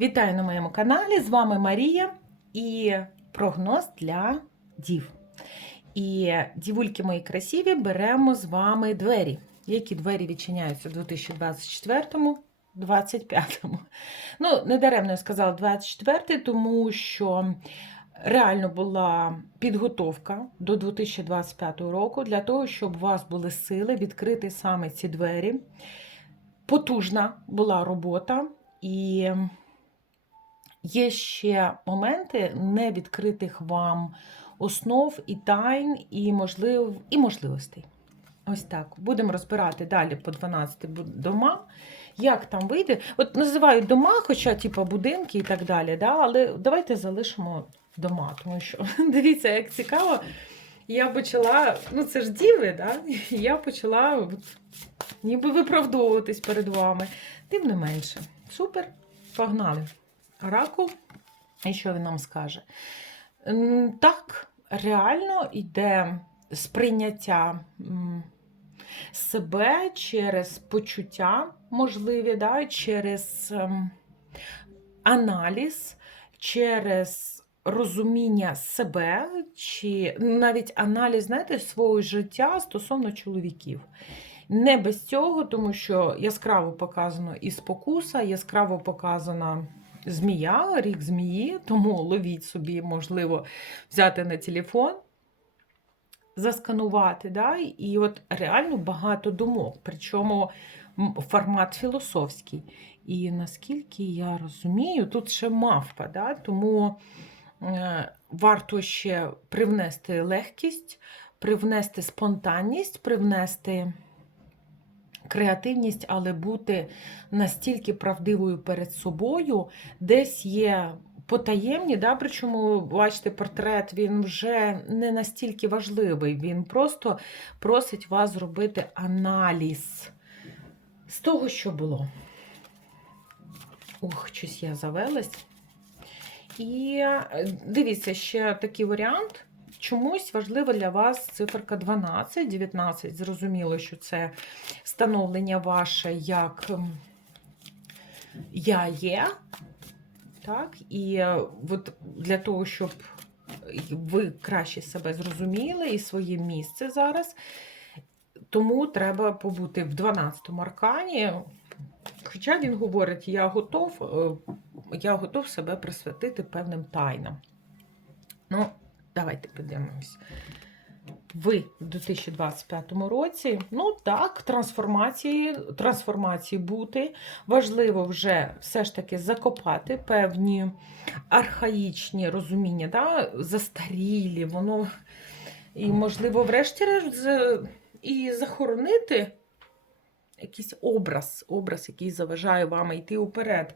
Вітаю на моєму каналі. З вами Марія і прогноз для дів. І дівульки мої красиві, беремо з вами двері. Які двері відчиняються у 2024 25-му. Ну, не даремно я сказала 24 тому що реально була підготовка до 2025 року для того, щоб у вас були сили відкрити саме ці двері. Потужна була робота, і є ще моменти невідкритих вам основ і тайн, і, можлив... і можливостей. Ось так. Будемо розбирати далі по 12 бу- домам. Як там вийде? От називають дома, хоча, типу, будинки і так далі. Да? Але давайте залишимо дома, тому що дивіться, як цікаво. Я почала, ну це ж діви, да? я почала от, ніби виправдовуватись перед вами. Тим не менше. Супер, погнали. Оракул. І що він нам скаже? Так, реально йде сприйняття себе через почуття можливі, да, через ем, аналіз, через розуміння себе, чи навіть аналіз, знаєте, свого життя стосовно чоловіків. Не без цього, тому що яскраво показано і спокуса, яскраво показана змія, рік змії, тому ловіть собі, можливо, взяти на телефон, засканувати. Да? І от реально багато думок, причому формат філософський. І наскільки я розумію, тут ще мавпа, да? тому е, варто ще привнести легкість, привнести спонтанність, привнести креативність, але бути настільки правдивою перед собою, десь є потаємні, да? причому, бачите, портрет він вже не настільки важливий, він просто просить вас зробити аналіз з того, що було. Ох, щось я завелась. І е, дивіться, ще такий варіант. Чомусь важлива для вас циферка 12, 19. Зрозуміло, що це становлення ваше як ем, я є. Так? І е, от для того, щоб ви краще себе зрозуміли і своє місце зараз. Тому треба побути в 12-му аркані. Хоча він говорить, я готов, е, я готов себе присвятити певним тайнам. Ну, давайте подивимось. Ви в 2025 році, ну так, трансформації, трансформації бути. Важливо вже все ж таки закопати певні архаїчні розуміння, да? застарілі, воно і, можливо, врешті-решт і захоронити якийсь образ, образ, який заважає вам йти уперед.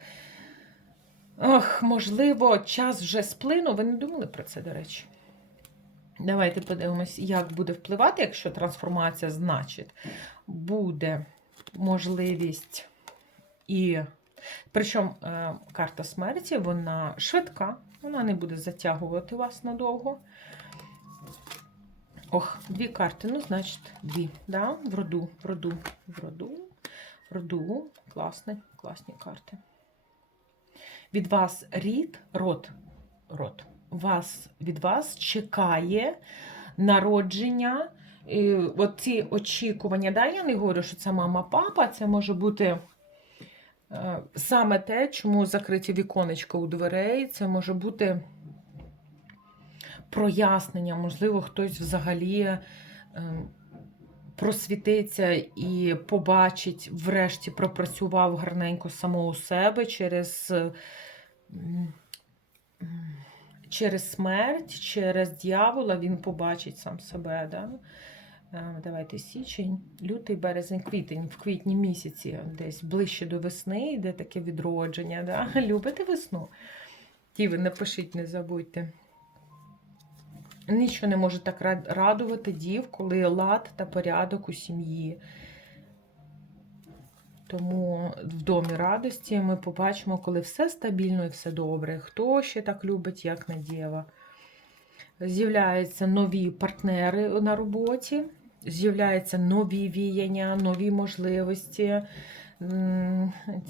Ох, можливо, час вже сплинув. Ви не думали про це, до речі? Давайте подивимось, як буде впливати, якщо трансформація, значить, буде можливість і. Причому е, карта смерті, вона швидка, вона не буде затягувати вас надовго. Ох, дві карти, ну, значить, дві. Да? В роду, в роду, в роду, в роду. Класні, класні карти. Від вас рід, род, род. Вас, від вас чекає народження. І оці очікування. Да? Я не говорю, що це мама, папа, це може бути е, саме те, чому закриті віконечко у дверей, це може бути прояснення, можливо, хтось взагалі е, просвітиться і побачить, врешті пропрацював гарненько самого себе через, через смерть, через дьявола він побачить сам себе. Да? Е, Давайте січень, лютий, березень, квітень, в квітні місяці, десь ближче до весни йде таке відродження. Да? Любите весну? Ті ви напишіть, не забудьте. Нічого не може так радувати дів, коли лад та порядок у сім'ї. Тому в домі радості ми побачимо, коли все стабільно і все добре. Хто ще так любить, як Надєва. З'являються нові партнери на роботі, з'являються нові віяння, нові можливості.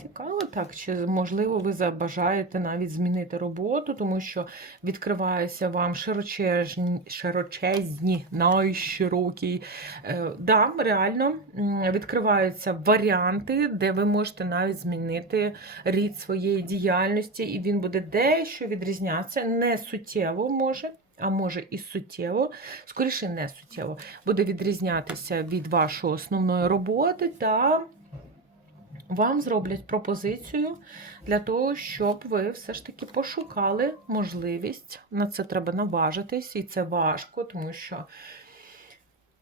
Цікаво так, чи можливо ви забажаєте навіть змінити роботу, тому що відкриваються вам широчезні, широчезні найширокі. Е, да, реально відкриваються варіанти, де ви можете навіть змінити рід своєї діяльності, і він буде дещо відрізнятися, не суттєво може. А може і суттєво, скоріше не суттєво, буде відрізнятися від вашої основної роботи, та вам зроблять пропозицію для того, щоб ви все ж таки пошукали можливість. На це треба наважитись, і це важко, тому що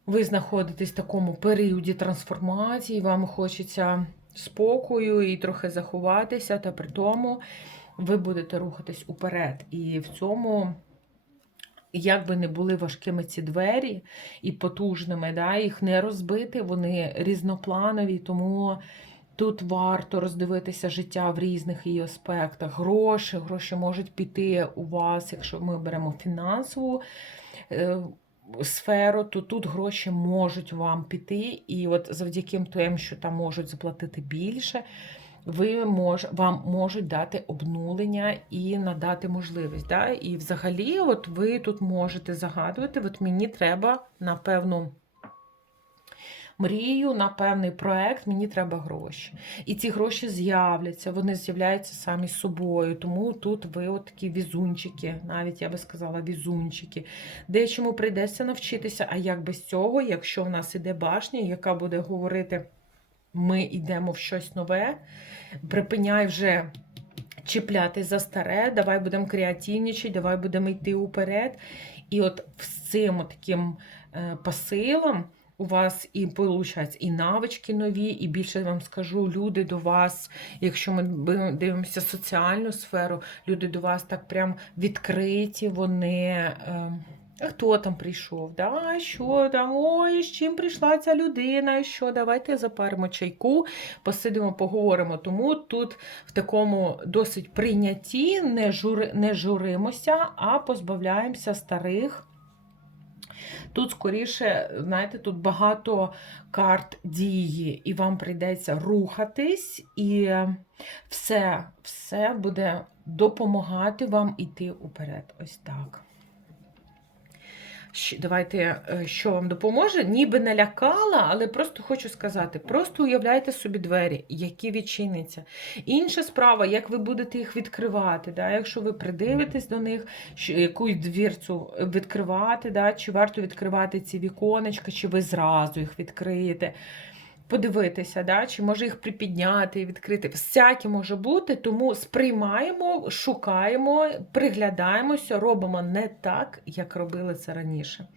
ви знаходитесь в такому періоді трансформації, вам хочеться спокою і трохи заховатися, та при тому ви будете рухатись уперед. І в цьому. Як би не були важкими ці двері і потужними, да, їх не розбити, вони різнопланові, тому тут варто роздивитися життя в різних її аспектах. Гроші, гроші можуть піти у вас, якщо ми беремо фінансову е, сферу, то тут гроші можуть вам піти, і от завдяки тим, що там можуть заплатити більше ви мож, вам можуть дати обнулення і надати можливість. Да? І взагалі, от ви тут можете загадувати, от мені треба на певну мрію, на певний проект, мені треба гроші. І ці гроші з'являться, вони з'являються самі собою. Тому тут ви от такі візунчики, навіть я би сказала, візунчики. Дечому прийдеться навчитися, а як без цього, якщо в нас іде башня, яка буде говорити ми йдемо в щось нове, припиняй вже чіпляти за старе, давай будемо креативнічати, давай будемо йти уперед. І от з цим таким е, посилом у вас і виходить і навички нові, і більше вам скажу, люди до вас, якщо ми дивимося соціальну сферу, люди до вас так прям відкриті, вони. Хто там прийшов? Да, що там? Ой, з чим прийшла ця людина? Що? Давайте запаримо чайку, посидимо, поговоримо. Тому тут в такому досить прийнятті не, жури, не журимося, а позбавляємося старих. Тут, скоріше, знаєте, тут багато карт дії, і вам прийдеться рухатись, і все, все буде допомагати вам йти уперед. Ось так. Давайте, е, що вам допоможе. Ніби налякала, але просто хочу сказати: просто уявляйте собі двері, які відчиняться. Інша справа, як ви будете їх відкривати. Да? Якщо ви придивитесь до них, якусь двірцю відкривати, да? чи варто відкривати ці віконечка, чи ви зразу їх відкриєте. Подивитися, да? чи може їх припідняти і відкрити. Всяке може бути, тому сприймаємо, шукаємо, приглядаємося, робимо не так, як робили це раніше.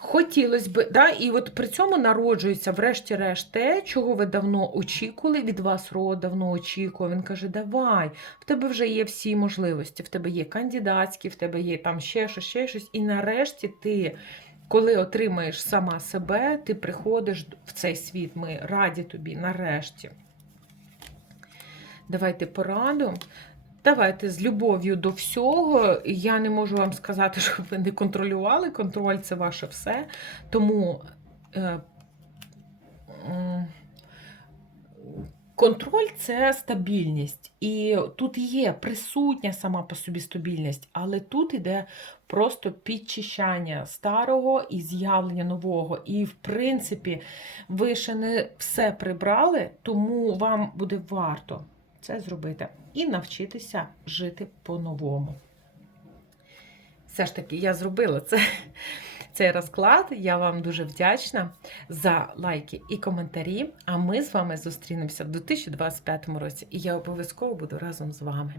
Хотілося б, да, і от при цьому народжується, врешті-решт, те, чого ви давно очікували, від вас род давно очікував. Він каже: Давай, в тебе вже є всі можливості, в тебе є кандидатські, в тебе є там ще щось, ще щось. І нарешті ти, коли отримаєш сама себе, ти приходиш в цей світ. Ми раді тобі, нарешті. Давайте пораду. Давайте з любов'ю до всього. Я не можу вам сказати, щоб ви не контролювали. Контроль це ваше все. Тому е, м, контроль це стабільність. І тут є присутня сама по собі стабільність, але тут іде просто підчищання старого і з'явлення нового. І, в принципі, ви ще не все прибрали, тому вам буде варто це зробити і навчитися жити по-новому. Все ж таки, я зробила це, цей розклад. Я вам дуже вдячна за лайки і коментарі. А ми з вами зустрінемося в 2025 році, і я обов'язково буду разом з вами.